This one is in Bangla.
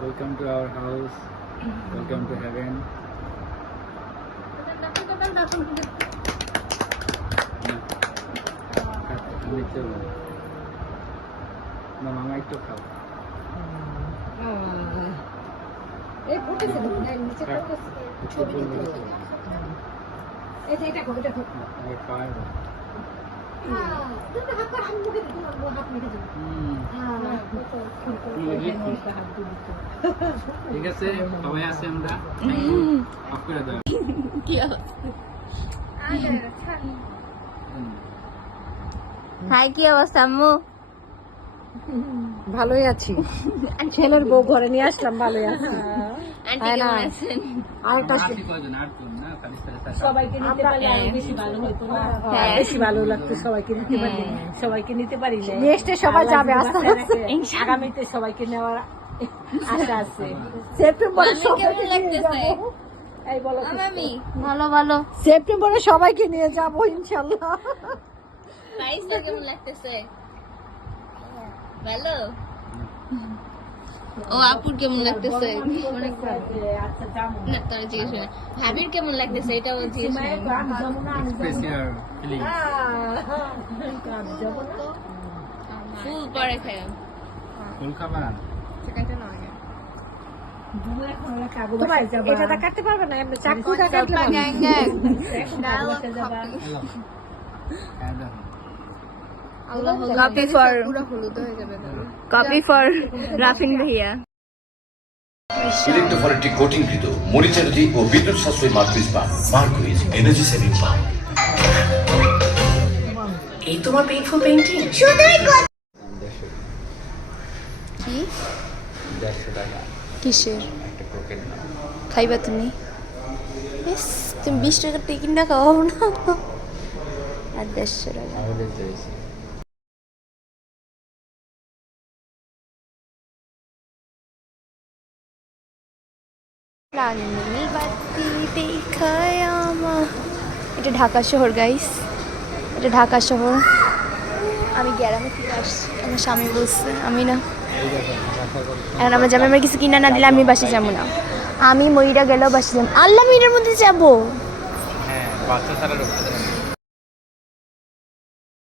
Welcome to our house. Welcome to heaven. না মামা একটু খাও। এই ফুটেছে নিচে পড়তেছে ছবি দিতে এটা কবিটা খুব আগে পায় তুমি হাত করে আমি মুখে দিই তোমার হাত মুখে দিই ঠিক আছে সবাই আছে আমরা অফ করে দাও কি হাই কি অবস্থা আম্মু? ভালোই আছি ছেলের বউ ঘরে নিয়ে আসলাম ভালোই আছি আন্টি কেমন আছেন? আরেকটা সবাইকে নিতে পারলে আরো বেশি ভালো হতো না বেশি ভালো লাগতো সবাইকে নিতে পারলে সবাইকে নিতে পারি না নেক্সটে সবাই যাবে আস্তে আস্তে আগামীতে সবাইকে নেওয়ার আশা আছে সেপ্টেম্বরে কেমন লাগতেছে? এই বলো মামি ভালো ভালো। সেপ্টেম্বরে সবাইকে নিয়ে যাবো ইনশাআল্লাহ। প্রাইসটা কেমন লাগতেছে? ভালো। ও আপুর কেমন লাগতেছে? অনেক ভালো। আচ্ছা যাবো না তোর জিজ্ঞেস না ভাবির কেমন লাগতেছে এটাও জিজ্ঞেস না। ফুল পরে খায় ফুল খাবার এটা কাটতে পারবে না এমনি চাকুটা কাটলে gang gang copy for copy for Rafin ভাইয়া। ইলেকট্রোফরেটিক কোটিংকৃত মরিচারোধী ও বিদ্যুৎ সাশ্রয়ী Marquis pump Marquis energy saving pump. এই তোমার পেইন্টফুল পেইন্টিং শুধুই কি 150 টাকা কিসের একটা ক্রোকেট নাও খাইবা তুমি? ইস তুমি 20 টাকার টিকিট না খাওয়াবো না আর 150 টাকা আমাদের দিয়েছে রানী বাতি দেখায় আমার। এটা ঢাকা শহর গাইস, এটা ঢাকা শহর। আমি গ্রামে থেকে আসছি, আমার স্বামী বলছে আমি না এখন আমার যাবে, আমার কিছু কিনা না দিলে আমি বাসে যাবো না। আমি ময়ূরা গেলেও বাসে যাবো। আল্লাহ ময়ূরের মধ্যে যাবো। হ্যাঁ বাচ্চা ছাড়া ঢুকতে দেবে না।